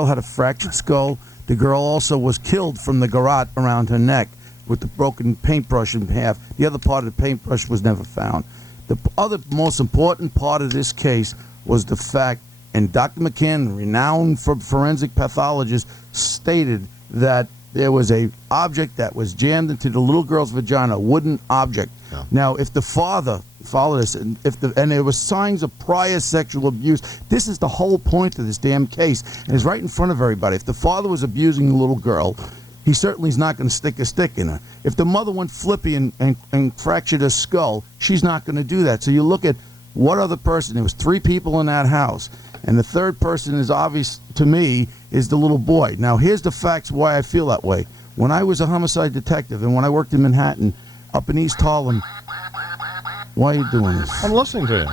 girl had a fractured skull. The girl also was killed from the garrote around her neck with the broken paintbrush in half. The other part of the paintbrush was never found. The other most important part of this case was the fact, and Dr. McCann, renowned forensic pathologist, stated that there was a object that was jammed into the little girl's vagina, a wooden object. Yeah. Now, if the father followed this, and there was signs of prior sexual abuse, this is the whole point of this damn case, and it's right in front of everybody. If the father was abusing the little girl, he certainly is not going to stick a stick in her. If the mother went flippy and fractured her skull, she's not going to do that. So you look at what other person, there was 3 people in that house, and the third person is obvious to me is the little boy. Now, here's the facts why I feel that way. When I was a homicide detective and when I worked in Manhattan, up in East Harlem, why are you doing this? I'm listening to you.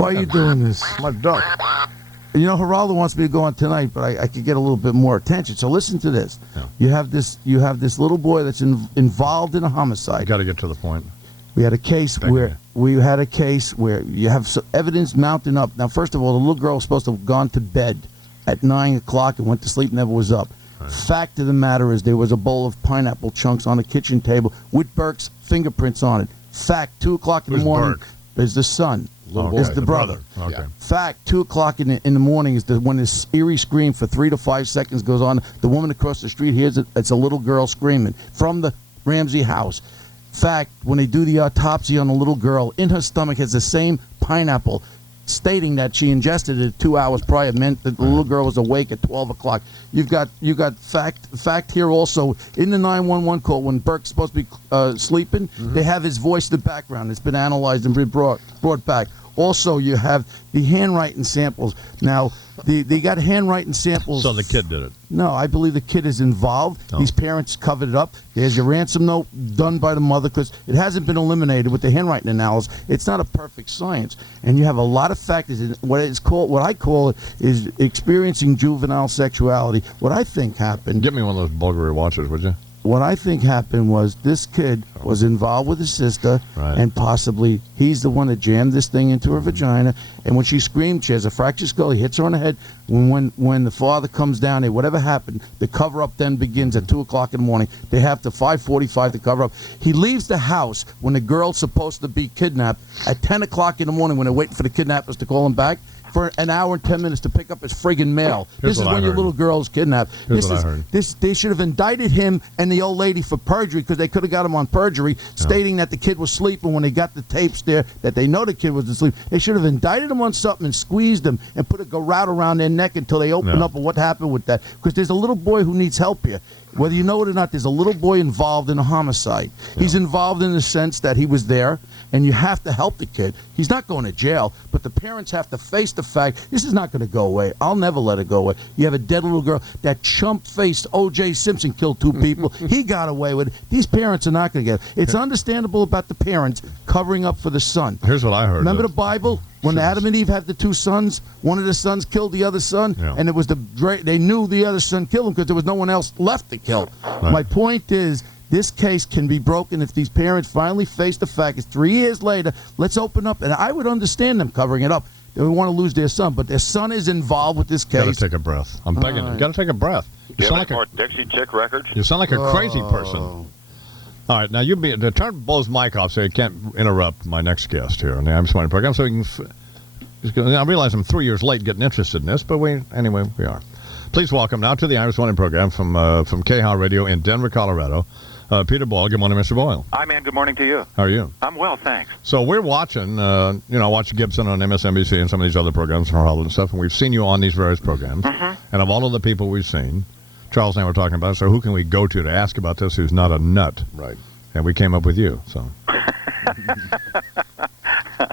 Why are you doing this? My duck. You know, Geraldo wants me to go on tonight, but I could get a little bit more attention. So listen to this. Yeah. You have this little boy that's involved in a homicide. You got to get to the point. We had a case where you have evidence mounting up. Now, first of all, the little girl was supposed to have gone to bed at 9 o'clock and went to sleep, never was up. Right. Fact of the matter is there was a bowl of pineapple chunks on the kitchen table with Burke's fingerprints on it. Fact, 2 o'clock in the morning. Burke? Is the son. Okay. Is the brother. Okay. Yeah. Fact, 2 o'clock in the morning is when this eerie scream for 3 to 5 seconds goes on. The woman across the street hears it. It's a little girl screaming from the Ramsey house. Fact, when they do the autopsy on the little girl, in her stomach has the same pineapple, stating that she ingested it 2 hours prior, meant that the little girl was awake at 12 o'clock. You got fact here also in the 911 call when Burke's supposed to be sleeping. They have his voice in the background. It's been analyzed and been brought back. Also, you have the handwriting samples. Now, they got handwriting samples. So the kid did it? No, I believe the kid is involved. Oh. These parents covered it up. There's your ransom note done by the mother because it hasn't been eliminated with the handwriting analysis. It's not a perfect science. And you have a lot of factors. What I call it is experiencing juvenile sexuality. What I think happened... Get me one of those Bulgari watches, would you? What I think happened was this kid was involved with his sister, right, and possibly he's the one that jammed this thing into her vagina. And when she screamed, she has a fractured skull. He hits her on the head. When the father comes down there, whatever happened, the cover-up then begins at 2 o'clock in the morning. They have to 5:45 to cover up. He leaves the house when the girl's supposed to be kidnapped at 10 o'clock in the morning when they're waiting for the kidnappers to call him back for an hour and 10 minutes to pick up his friggin' mail. This is when your little girl's kidnapped. They should have indicted him and the old lady for perjury because they could have got him on perjury, stating that the kid was sleeping when they got the tapes there, that they know the kid was asleep. They should have indicted him on something and squeezed him and put a garrote around their neck until they open up on what happened with that. Because there's a little boy who needs help here. Whether you know it or not, there's a little boy involved in a homicide. He's involved in the sense that he was there, and you have to help the kid. He's not going to jail, but the parents have to face the fact this is not going to go away. I'll never let it go away. You have a dead little girl. That chump-faced O.J. Simpson killed 2 people. He got away with it. These parents are not going to get it. It's understandable about the parents covering up for the son. Here's what I heard. Remember the Bible? When Adam and Eve had the 2 sons, one of the sons killed the other son, and it was they knew the other son killed him because there was no one else left to kill. Right. My point is, this case can be broken if these parents finally face the fact it's 3 years later. Let's open up, and I would understand them covering it up. They want to lose their son, but their son is involved with this case. Got to take a breath. I'm begging you. Got to take a breath. You sound like more Dixie Chick records. You sound like a crazy person. All right, now turn Bo's mic off so you can't interrupt my next guest here on the I'm Smarty program. So we can. I realize I'm 3 years late getting interested in this, but we are. Please welcome now to the Imus Morning program from KHOW Radio in Denver, Colorado. Peter Boyle. Good morning, Mr. Boyle. Hi, man. Good morning to you. How are you? I'm well, thanks. So we're watching, I watch Gibson on MSNBC and some of these other programs from Harlan and stuff, and we've seen you on these various programs. And of all of the people we've seen, Charles and I were talking about, so who can we go to ask about this who's not a nut? Right. And we came up with you, so.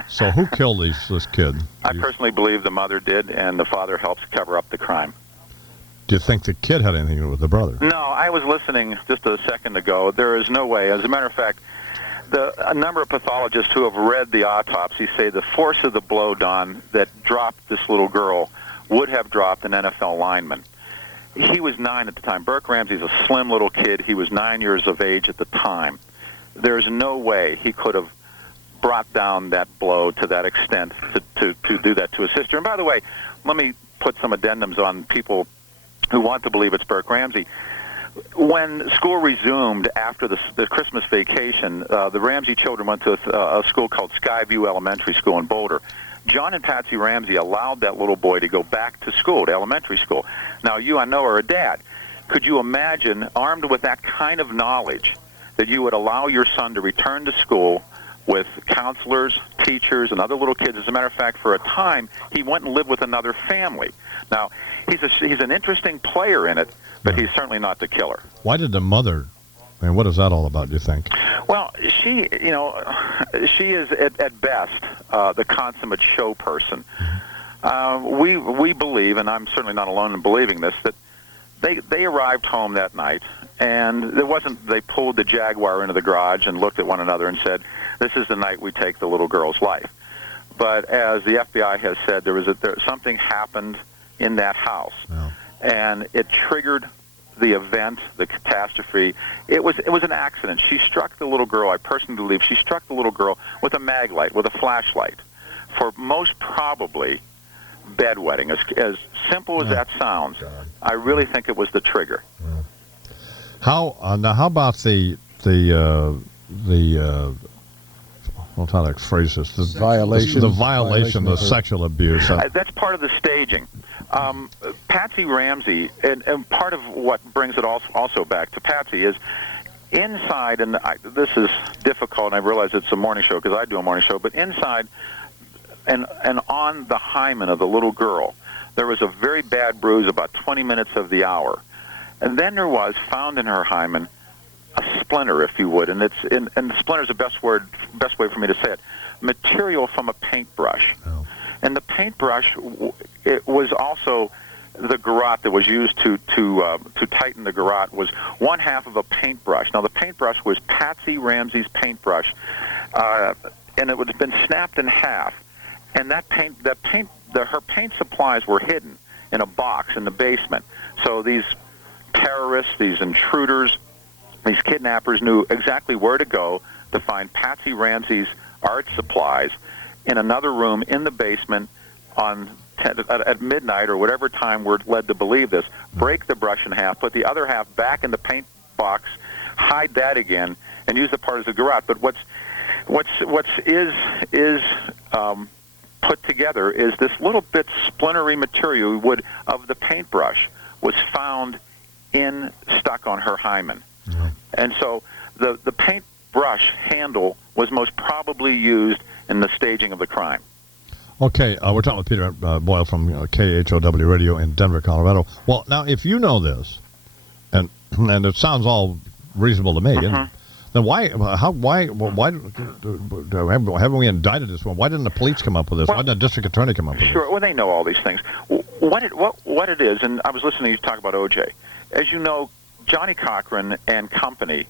So who killed this kid? I personally believe the mother did, and the father helps cover up the crime. Do you think the kid had anything to do with the brother? No, I was listening just a second ago. There is no way. As a matter of fact, a number of pathologists who have read the autopsy say the force of the blow, Don, that dropped this little girl would have dropped an NFL lineman. He was 9 at the time. Burke Ramsey's a slim little kid. He was 9 years of age at the time. There's no way he could have brought down that blow to that extent to do that to his sister. And by the way, let me put some addendums on people who want to believe it's Burke Ramsey. When school resumed after the Christmas vacation, the Ramsey children went to a school called Skyview Elementary School in Boulder. John and Patsy Ramsey allowed that little boy to go back to school, to elementary school. Now, you, I know, are a dad. Could you imagine, armed with that kind of knowledge, that you would allow your son to return to school with counselors, teachers, and other little kids? As a matter of fact, for a time, he went and lived with another family. Now, he's an interesting player in it, but he's certainly not the killer. Why did the mother, and what is that all about, do you think? Well, she is at best the consummate show person. We believe, and I'm certainly not alone in believing this, that they arrived home that night, and they pulled the Jaguar into the garage and looked at one another and said, "This is the night we take the little girl's life." But as the FBI has said, something happened in that house, and it triggered the event, the catastrophe. It was an accident. She struck the little girl. I personally believe she struck the little girl with a mag light, with a flashlight, for most probably bedwetting. As simple as that sounds, I really think it was the trigger. How about the I'm trying to phrase this. The violation, the sexual abuse. That's part of the staging. Patsy Ramsey, and part of what brings it also back to Patsy is inside, and this is difficult, and I realize it's a morning show because I do a morning show, but inside and on the hymen of the little girl, there was a very bad bruise about 20 minutes of the hour. And then there was, found in her hymen, a splinter, if you would, and the splinter is the best way for me to say it, material from a paintbrush. Oh. And the paintbrush, it was also the garrote that was used to tighten the garrote was one half of a paintbrush. Now the paintbrush was Patsy Ramsey's paintbrush, and it would have been snapped in half. And her paint supplies were hidden in a box in the basement. So these terrorists, these intruders, these kidnappers knew exactly where to go to find Patsy Ramsey's art supplies in another room in the basement at midnight or whatever time we're led to believe this. Break the brush in half, put the other half back in the paint box, hide that again, and use the part as a garrote. But what's put together is this little bit splintery material of the paintbrush was found stuck on her hymen. Mm-hmm. And so the paintbrush handle was most probably used in the staging of the crime. Okay, we're talking with Peter Boyle from KHOW Radio in Denver, Colorado. Well, now, if you know this, and it sounds all reasonable to me, and then why haven't we indicted this one? Why didn't the police come up with this? Why didn't the district attorney come up with this? Sure, well, they know all these things. What it is, and I was listening to you talk about O.J. As you know, Johnny Cochran and company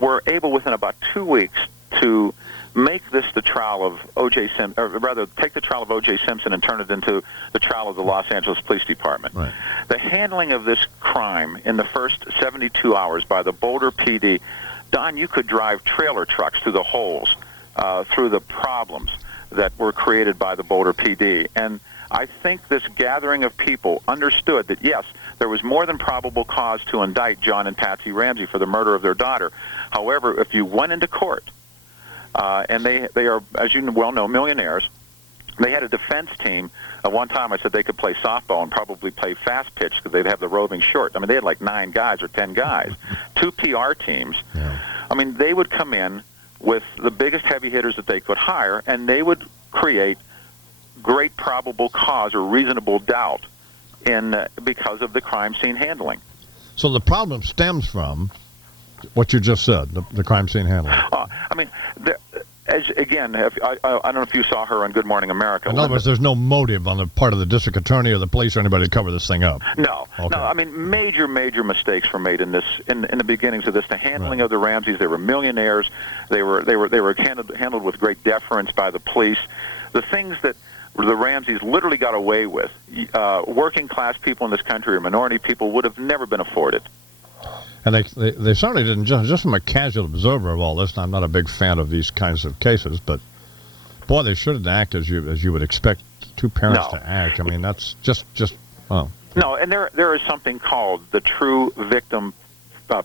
were able within about 2 weeks to make this the trial of O.J. Simpson, or rather take the trial of O.J. Simpson and turn it into the trial of the Los Angeles Police Department. Right. The handling of this crime in the first 72 hours by the Boulder PD, Don, you could drive trailer trucks through the holes, through the problems that were created by the Boulder PD. And I think this gathering of people understood that, yes, there was more than probable cause to indict John and Patsy Ramsey for the murder of their daughter. However, if you went into court, and they are, as you well know, millionaires, they had a defense team. At one time, I said they could play softball and probably play fast pitch because they'd have the roving short. I mean, they had like 9 guys or 10 guys, 2 PR teams. Yeah. I mean, they would come in with the biggest heavy hitters that they could hire, and they would create great probable cause or reasonable doubt because of the crime scene handling. So the problem stems from what you just said, the crime scene handling. I mean, I don't know if you saw her on Good Morning America. In other words, there's no motive on the part of the district attorney or the police or anybody to cover this thing up. No, okay. No. I mean, major mistakes were made in this in the beginnings of this. The handling of the Ramseys, they were millionaires. They were handled with great deference by the police. The things that the Ramseys literally got away with, working class people in this country or minority people would have never been afforded. And they certainly didn't, just from a casual observer of all this, and I'm not a big fan of these kinds of cases, but, boy, they shouldn't act as you would expect two parents to act. I mean, that's just Oh. No, and there is something called the true victim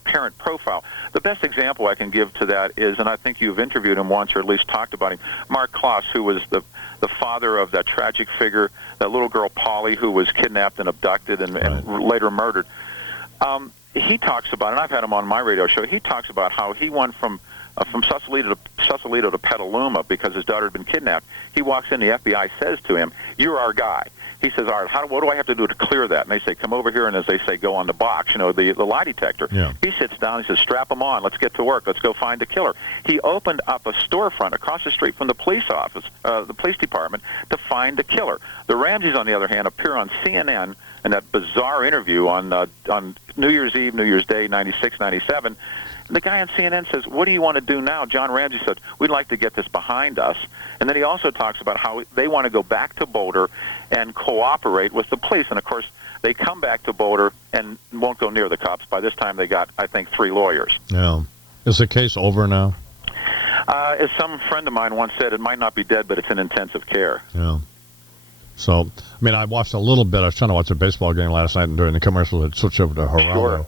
parent profile. The best example I can give to that is, and I think you've interviewed him once or at least talked about him, Mark Kloss, who was the father of that tragic figure, that little girl Polly, who was kidnapped and abducted and later murdered. He talks about, and I've had him on my radio show, he talks about how he went from Sausalito to Petaluma because his daughter had been kidnapped. He walks in, the FBI says to him, "You're our guy." He says, "All right, what do I have to do to clear that?" And they say, "Come over here," and as they say, go on the box, the lie detector. Yeah. He sits down, he says, "Strap them on, let's get to work, let's go find the killer." He opened up a storefront across the street from the police office, the police department, to find the killer. The Ramseys, on the other hand, appear on CNN in that bizarre interview on New Year's Eve, New Year's Day, 96, 97. The guy on CNN says, "What do you want to do now?" John Ramsey says, "We'd like to get this behind us." And then he also talks about how they want to go back to Boulder and cooperate with the police. And, of course, they come back to Boulder and won't go near the cops. By this time, they got, I think, 3 lawyers. Yeah. Is the case over now? As some friend of mine once said, it might not be dead, but it's in intensive care. Yeah. So, I mean, I watched a little bit. I was trying to watch a baseball game last night, and during the commercial, it switched over to Geraldo. Sure.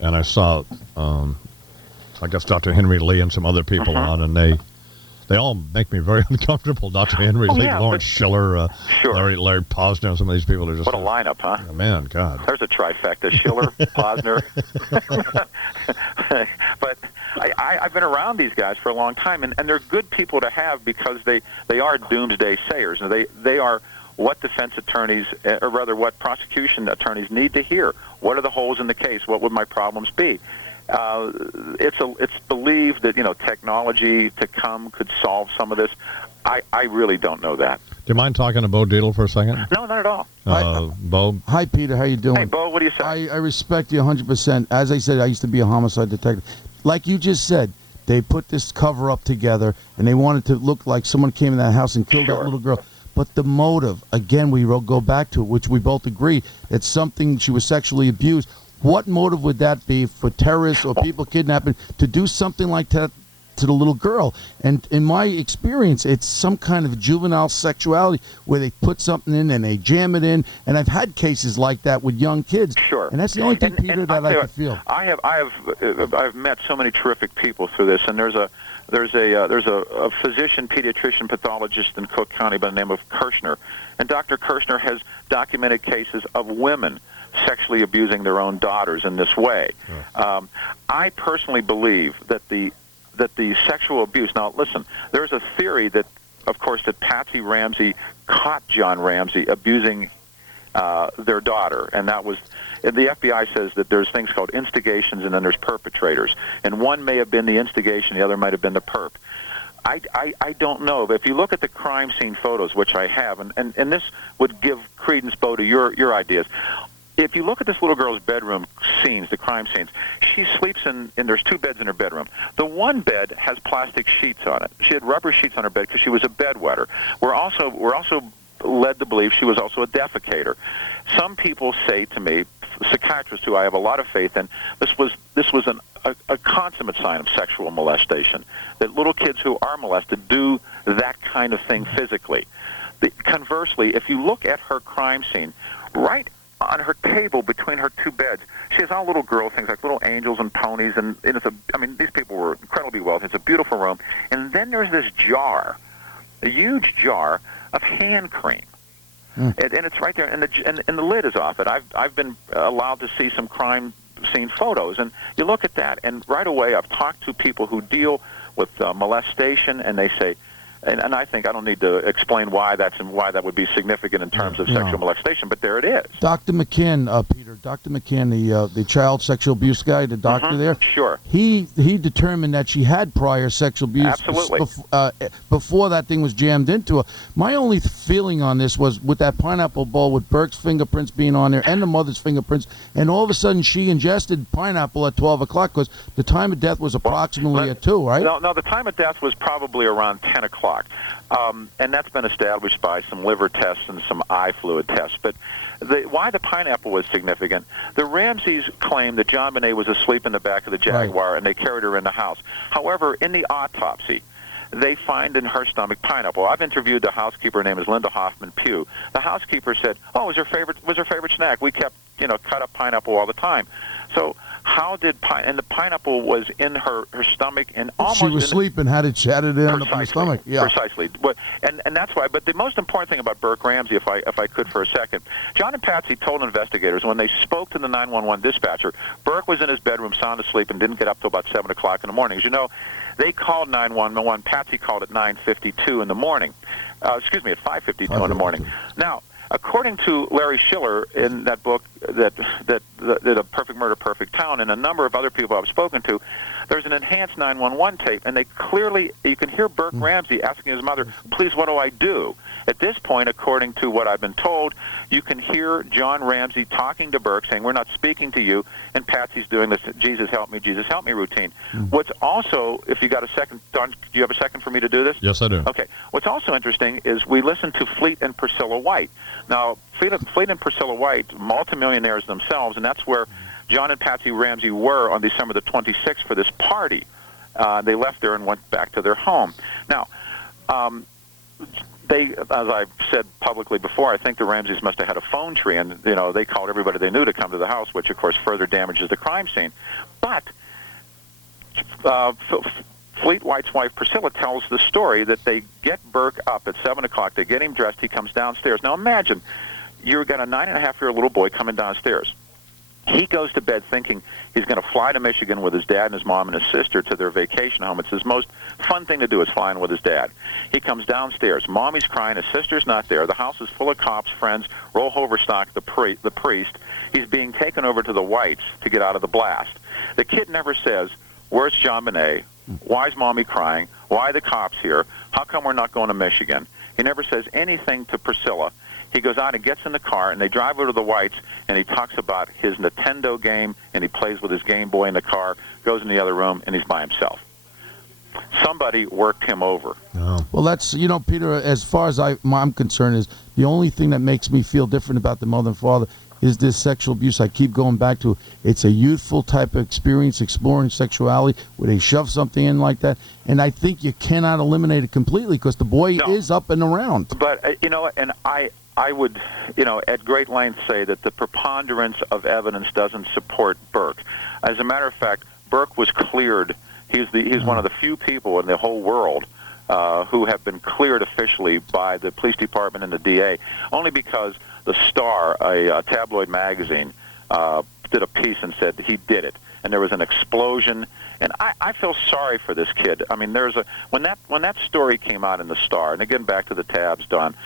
And I saw, I guess, Dr. Henry Lee and some other people on, and they all make me very uncomfortable. Dr. Henry Lee, Lawrence Schiller, Larry Posner, some of these people are just... What a lineup, huh? Oh, man, God. There's a trifecta. Schiller, Posner. But I've been around these guys for a long time, and they're good people to have because they are doomsday sayers. And they are what defense attorneys, or rather what prosecution attorneys need to hear. What are the holes in the case? What would my problems be? It's believed that technology to come could solve some of this. I really don't know that. Do you mind talking to Bo Dietl for a second? No, not at all. Bo. Hi, Peter. How you doing? Hey, Bo. What do you say? I respect you 100%. As I said, I used to be a homicide detective. Like you just said, they put this cover up together, and they wanted to look like someone came in that house and killed that little girl. But the motive, again, we go back to it, which we both agree, it's something, she was sexually abused. What motive would that be for terrorists or people kidnapping to do something like that to the little girl? And in my experience, it's some kind of juvenile sexuality where they put something in and they jam it in. And I've had cases like that with young kids. Sure. And that's the only thing, Peter, that I can feel. I've met so many terrific people through this, and there's a physician, pediatrician, pathologist in Cook County by the name of Kirshner, and Dr. Kirshner has documented cases of women sexually abusing their own daughters in this way. I personally believe that the sexual abuse. Now, listen, there's a theory that, of course, that Patsy Ramsey caught John Ramsey abusing their daughter, and that was. The FBI says that there's things called instigations and then there's perpetrators, and one may have been the instigation, the other might have been the perp. I don't know, but if you look at the crime scene photos, which I have, and this would give credence, Bo, to your ideas. If you look at this little girl's bedroom scenes, the crime scenes, she sleeps in there's 2 beds in her bedroom. The one bed has plastic sheets on it. She had rubber sheets on her bed because she was a bedwetter. We're also led to believe she was also a defecator. Some people say to me, psychiatrists who I have a lot of faith in, this was a consummate sign of sexual molestation, that little kids who are molested do that kind of thing physically. Conversely, if you look at her crime scene, right on her table between her 2 beds, she has all little girl things like little angels and ponies, and these people were incredibly wealthy. It's a beautiful room. And then there's this jar, a huge jar of hand cream. And it's right there, and the lid is off it. I've been allowed to see some crime scene photos, and you look at that, and right away I've talked to people who deal with molestation, and they say, and I think I don't need to explain why that would be significant in terms of sexual molestation, but there it is. Dr. McCann, Peter, Dr. McCann, the child sexual abuse guy, the doctor there. Sure. He determined that she had prior sexual abuse. Absolutely. Before that thing was jammed into her. My only feeling on this was with that pineapple bowl with Burke's fingerprints being on there and the mother's fingerprints, and all of a sudden she ingested pineapple at 12 o'clock because the time of death was approximately at 2, right? No, the time of death was probably around 10 o'clock. And that's been established by some liver tests and some eye fluid tests. But why the pineapple was significant, the Ramseys claimed that JonBenet was asleep in the back of the Jaguar and they carried her in the house. However, in the autopsy, they find in her stomach pineapple. I've interviewed the housekeeper. Her name is Linda Hoffman Pugh. The housekeeper said, "Oh, it was her favorite snack. We kept cut up pineapple all the time." So how did and the pineapple was in her stomach and almost she was sleeping, had it shattered in the stomach. Yeah, precisely. And that's why. But the most important thing about Burke Ramsey, if I could for a second, John and Patsy told investigators when they spoke to the 911 dispatcher, Burke was in his bedroom sound asleep and didn't get up till about 7 o'clock in the morning. As you know, they called 911. Patsy called at 9:52 in the morning. At 5:52 in the morning. Now, according to Larry Schiller in that book, that A Perfect Murder, Perfect Town, and a number of other people I've spoken to, there's an enhanced 911 tape, and you can hear Burke Ramsey asking his mother, "Please, what do I do?" At this point, according to what I've been told, you can hear John Ramsey talking to Burke, saying, "We're not speaking to you," and Patsy's doing this Jesus help me routine. What's also, if you got a second, Don, do you have a second for me to do this? Yes, I do. Okay. What's also interesting is we listened to Fleet and Priscilla White. Now, Fleet and Priscilla White, multimillionaires themselves, and that's where John and Patsy Ramsey were on December the 26th for this party. They left there and went back to their home. Now, as I've said publicly before, I think the Ramseys must have had a phone tree, and they called everybody they knew to come to the house, which of course further damages the crime scene. But Fleet White's wife Priscilla tells the story that they get Burke up at 7 o'clock. They get him dressed. He comes downstairs. Now imagine you've got a 9.5-year-old little boy coming downstairs. He goes to bed thinking he's going to fly to Michigan with his dad and his mom and his sister to their vacation home. It's his most fun thing to do is flying with his dad. He comes downstairs. Mommy's crying. His sister's not there. The house is full of cops, friends, Roll Hoverstock, the priest. He's being taken over to the Whites to get out of the blast. The kid never says, "Where's JonBenet? Why is Mommy crying? Why are the cops here? How come we're not going to Michigan?" He never says anything to Priscilla. He goes out and gets in the car, and they drive over to the Whites, and he talks about his Nintendo game, and he plays with his Game Boy in the car, goes in the other room, and he's by himself. Somebody worked him over. Oh. Well, that's, Peter, as far as I'm concerned, is the only thing that makes me feel different about the mother and father is this sexual abuse. I keep going back to it. It's a youthful type of experience, exploring sexuality, where they shove something in like that. And I think you cannot eliminate it completely because the boy is up and around. But, and I would, at great length say that the preponderance of evidence doesn't support Burke. As a matter of fact, Burke was cleared. He's one of the few people in the whole world who have been cleared officially by the police department and the DA, only because the Star, a tabloid magazine, did a piece and said he did it, and there was an explosion. And I feel sorry for this kid. I mean, when that story came out in the Star, and again back to the tabs, Don.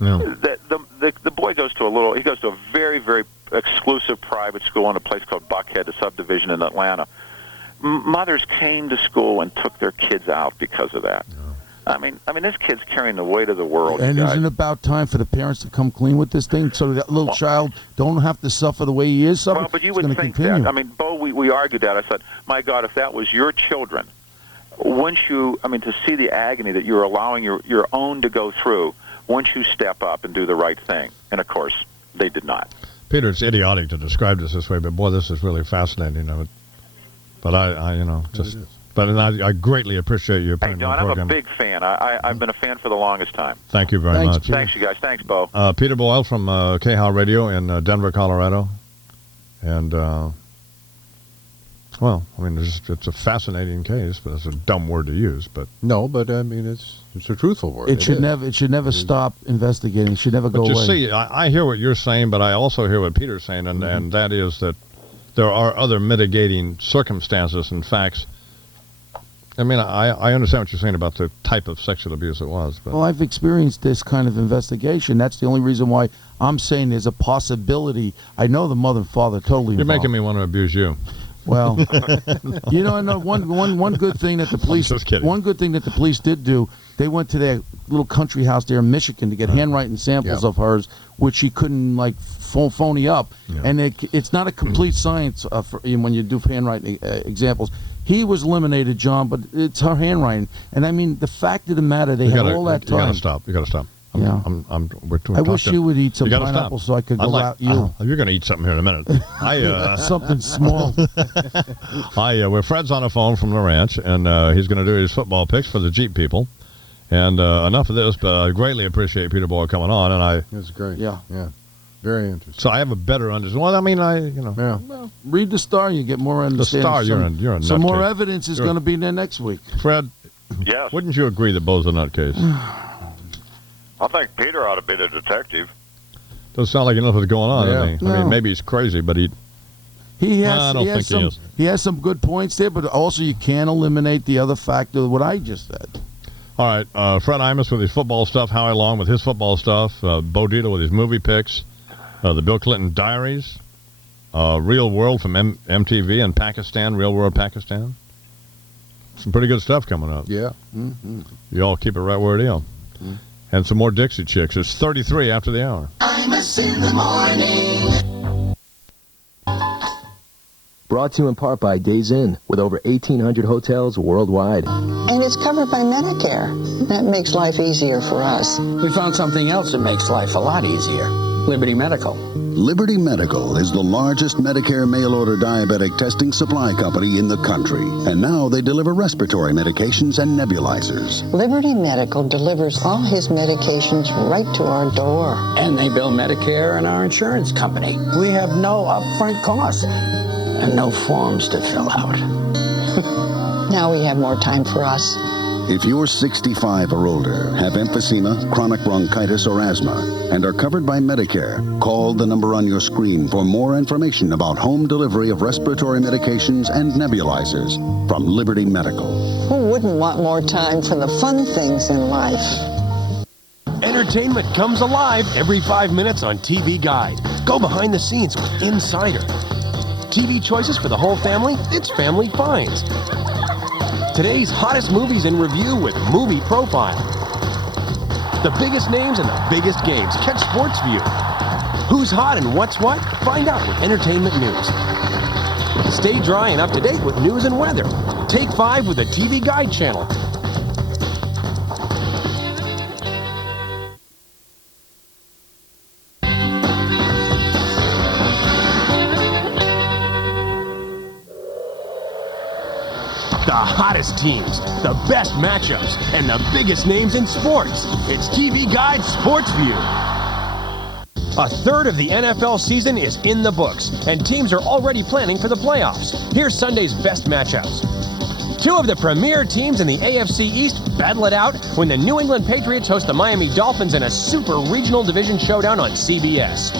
Yeah. The boy goes to a very, very exclusive private school in a place called Buckhead, a subdivision in Atlanta. Mothers came to school and took their kids out because of that. Yeah. I mean, this kid's carrying the weight of the world. And isn't it about time for the parents to come clean with this thing so that little child don't have to suffer the way he is suffering? Well, but you would think that. I mean, Bo, we argued that. I said, my God, if that was your children, wouldn't you, to see the agony that you're allowing your own to go through, once you step up and do the right thing. And, of course, they did not. Peter, it's idiotic to describe this way, but, boy, this is really fascinating. But I greatly appreciate you putting Hey, Don, I'm a big fan. I've been a fan for the longest time. Thank you very much. Peter. Thanks, you guys. Thanks, Bo. Peter Boyle from KHOW Radio in Denver, Colorado. And, it's a fascinating case, but it's a dumb word to use. But no, but it's a truthful word. It should never stop investigating. It should never go away. But you see, I hear what you're saying, but I also hear what Peter's saying, and that is that there are other mitigating circumstances and facts. I understand what you're saying about the type of sexual abuse it was. But. Well, I've experienced this kind of investigation. That's the only reason why I'm saying there's a possibility. I know the mother and father totally. You're making me want to abuse you. Well, one good thing that the police did do, they went to their little country house there in Michigan to get handwriting samples of hers, which she couldn't phony up. Yeah. And it's not a complete science when you do handwriting examples. He was eliminated, John, but it's her handwriting. And the fact of the matter, they had all that time. You got to stop. I wish you would eat some gotta pineapple stop. so I could go out you. You're going to eat something here in a minute. Something small. We're Fred's on the phone from the ranch, and he's going to do his football picks for the Jeep people. And enough of this, but I greatly appreciate Peter Boyle coming on. That's great. Yeah. Very interesting. So I have a better understanding. Well, I mean, Well, read the Star, you get more understanding. The Star, you're a some more nutcase. evidence is going to be there next week. Fred, Yes. wouldn't you agree that Bo's a nutcase? I think Peter ought to be the detective. Doesn't sound like he knows what's going on. Yeah. Does he? I mean, maybe he's crazy, but He I don't think he is. He has some good points there, but also you can't eliminate the other factor of what I just said. All right, Fred Imus with his football stuff, Howie Long with his football stuff, Bo Dietl with his movie picks, the Bill Clinton Diaries, Real World from MTV and Pakistan, Real World Pakistan. Some pretty good stuff coming up. Yeah. You all keep it right where it is. And some more Dixie Chicks. It's 33 after the hour. Imus in the morning. Brought to you in part by Days Inn, with over 1,800 hotels worldwide. And it's covered by Medicare. That makes life easier for us. We found something else that makes life a lot easier. Liberty Medical. Liberty Medical is the largest Medicare mail-order diabetic testing supply company in the country. And now they deliver respiratory medications and nebulizers. Liberty Medical delivers all his medications right to our door. And they bill Medicare and our insurance company. We have no upfront costs and no forms to fill out. Now we have more time for us. If you're 65 or older, have emphysema, chronic bronchitis, or asthma, and are covered by Medicare, call the number on your screen for more information about home delivery of respiratory medications and nebulizers from Liberty Medical. Who wouldn't want more time for the fun things in life? Entertainment comes alive every 5 minutes on TV Guide. Go behind the scenes with Insider. TV choices for the whole family? It's Family Finds. Today's hottest movies in review with Movie Profile. The biggest names and the biggest games. Catch Sports View. Who's hot and what's what? Find out with Entertainment News. Stay dry and up to date with news and weather. Take 5 with the TV Guide channel. The hottest teams, the best matchups, and the biggest names in sports. It's TV Guide Sports View. A third of the NFL season is in the books, and teams are already planning for the playoffs. Here's Sunday's best matchups. 2 of the premier teams in the AFC East battle it out when the New England Patriots host the Miami Dolphins in a super regional division showdown on CBS.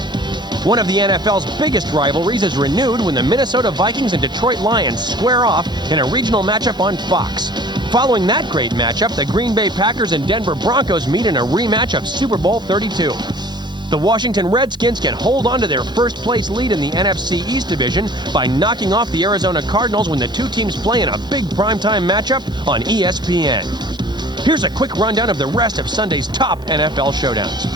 One of the NFL's biggest rivalries is renewed when the Minnesota Vikings and Detroit Lions square off in a regional matchup on Fox. Following that great matchup, the Green Bay Packers and Denver Broncos meet in a rematch of Super Bowl 32. The Washington Redskins can hold on to their first-place lead in the NFC East division by knocking off the Arizona Cardinals when the two teams play in a big primetime matchup on ESPN. Here's a quick rundown of the rest of Sunday's top NFL showdowns.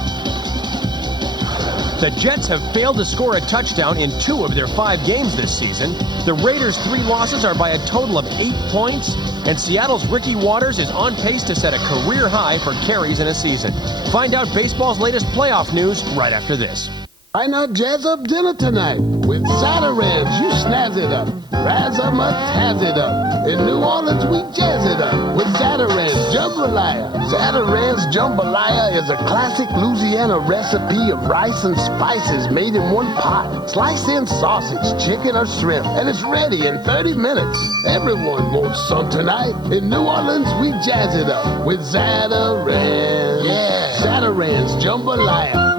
The Jets have failed to score a touchdown in 2 of their 5 games this season. The Raiders' 3 losses are by a total of 8 points, and Seattle's Ricky Watters is on pace to set a career high for carries in a season. Find out baseball's latest playoff news right after this. Why not jazz up dinner tonight with Zatarans? You snazz it up. Razzamuts has it up. In New Orleans, we jazz it up with Zatarans Jambalaya. Zatarans Jambalaya is a classic Louisiana recipe of rice and spices made in one pot. Slice in sausage, chicken, or shrimp, and it's ready in 30 minutes. Everyone wants some tonight. In New Orleans, we jazz it up with Zatarans. Yeah, Zatarans Jambalaya.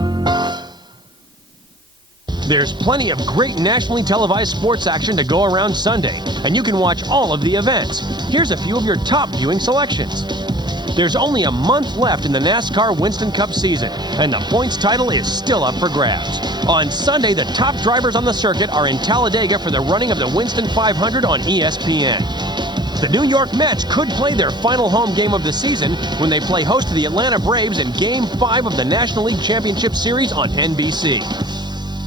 There's plenty of great nationally televised sports action to go around Sunday, and you can watch all of the events. Here's a few of your top viewing selections. There's only a month left in the NASCAR Winston Cup season, and the points title is still up for grabs. On Sunday, the top drivers on the circuit are in Talladega for the running of the Winston 500 on ESPN. The New York Mets could play their final home game of the season when they play host to the Atlanta Braves in Game 5 of the National League Championship Series on NBC.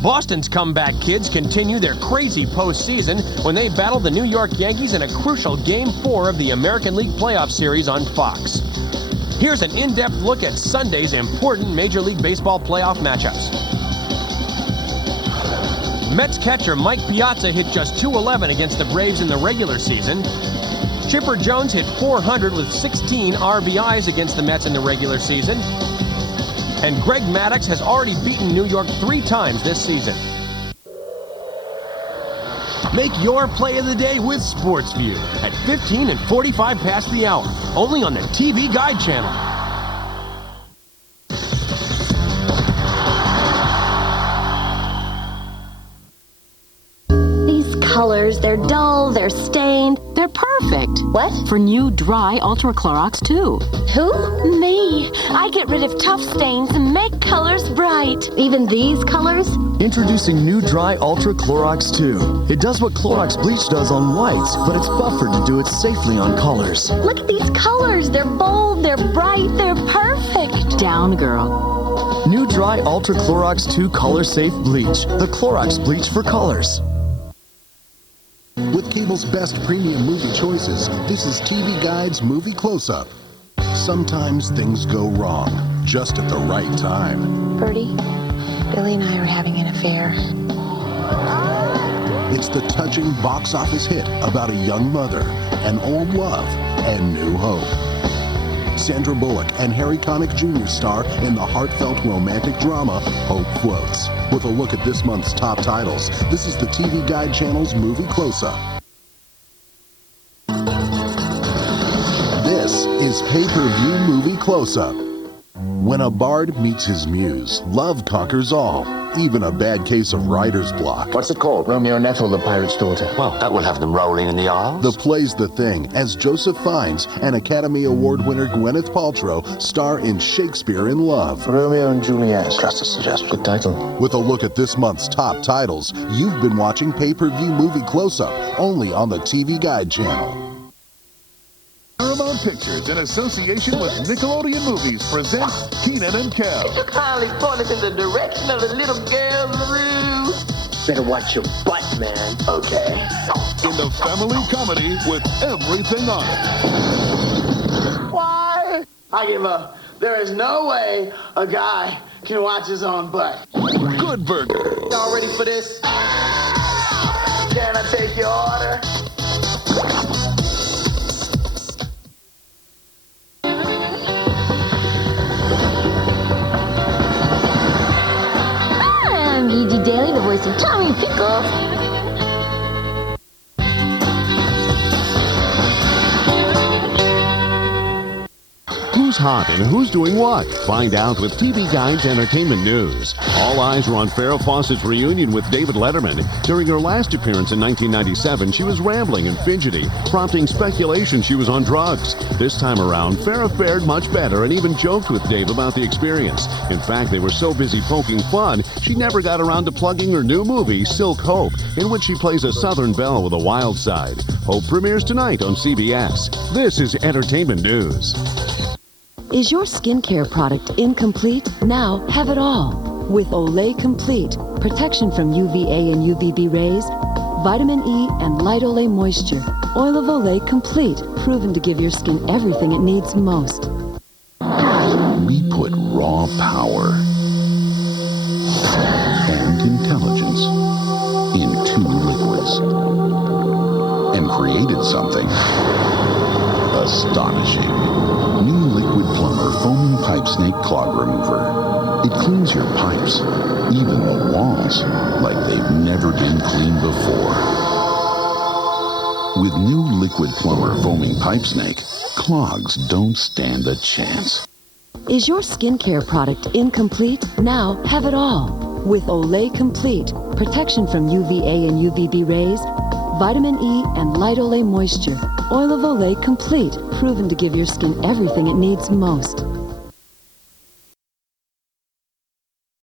Boston's comeback kids continue their crazy postseason when they battle the New York Yankees in a crucial Game 4 of the American League Playoff Series on Fox. Here's an in-depth look at Sunday's important Major League Baseball playoff matchups. Mets catcher Mike Piazza hit just .211 against the Braves in the regular season. Chipper Jones hit .400 with 16 RBIs against the Mets in the regular season. And Greg Maddux has already beaten New York 3 times this season. Make your play of the day with Sports View at 15 and 45 past the hour, only on the TV Guide channel. These colors, they're dull, they're stained. They're perfect. What? For new dry Ultra Clorox 2. Who? Me. I get rid of tough stains and make colors bright. Even these colors? Introducing new Dry Ultra Clorox 2. It does what Clorox bleach does on whites, but it's buffered to do it safely on colors. Look at these colors. They're bold, they're bright, they're perfect. Down, girl. New Dry Ultra Clorox 2 Color Safe Bleach. The Clorox bleach for colors. With cable's best premium movie choices, this is TV Guide's Movie Close-Up. Sometimes things go wrong, just at the right time. Bertie, Billy and I are having an affair. It's the touching box office hit about a young mother, an old love, and new hope. Sandra Bullock and Harry Connick Jr. star in the heartfelt romantic drama Hope Floats. With a look at this month's top titles, this is the TV Guide channel's Movie Close-Up. This is Pay-Per-View Movie Close-Up. When a bard meets his muse, love conquers all, even a bad case of writer's block. What's it called? Romeo and Ethel, the pirate's daughter. Well, that will have them rolling in the aisles. The play's the thing, as Joseph Fiennes and Academy Award winner Gwyneth Paltrow star in Shakespeare in Love. Romeo and Juliet. Just a suggestion. Good title. With a look at this month's top titles, you've been watching Pay-Per-View Movie Close-Up, only on the TV Guide channel. Paramount Pictures, in association with Nickelodeon Movies, present Kenan and Kel. Could you kindly point us in the direction of the little girl's room? Better watch your butt, man. Okay. In the family comedy with everything on it. Why? I give up. There is no way a guy can watch his own butt. Good Burger. Y'all ready for this? Can I take your order? I'm E.G. Daly, the voice of Tommy Pickles. Who's hot and who's doing what? Find out with TV Guide's entertainment news. All eyes were on Farrah Fawcett's reunion with David Letterman. During her last appearance in 1997, she was rambling and fidgety, prompting speculation she was on drugs. This time around, Farrah fared much better and even joked with Dave about the experience. In fact, they were so busy poking fun, she never got around to plugging her new movie, Silk Hope, in which she plays a Southern belle with a wild side. Hope premieres tonight on CBS. This is entertainment news. Is your skincare product incomplete? Now have it all. With Olay Complete, protection from UVA and UVB rays, vitamin E, and light Olay moisture. Oil of Olay Complete, proven to give your skin everything it needs most. We put raw power and intelligence in 2 liquids and created something astonishing. New Liquid Plumber Foaming Pipe Snake Clog Remover. It cleans your pipes, even the walls, like they've never been cleaned before. With new Liquid Plumber Foaming Pipe Snake, clogs don't stand a chance. Is your skincare product incomplete? Now have it all. With Olay Complete, protection from UVA and UVB rays, vitamin E, and light Olay moisture. Oil of Olay Complete, proven to give your skin everything it needs most.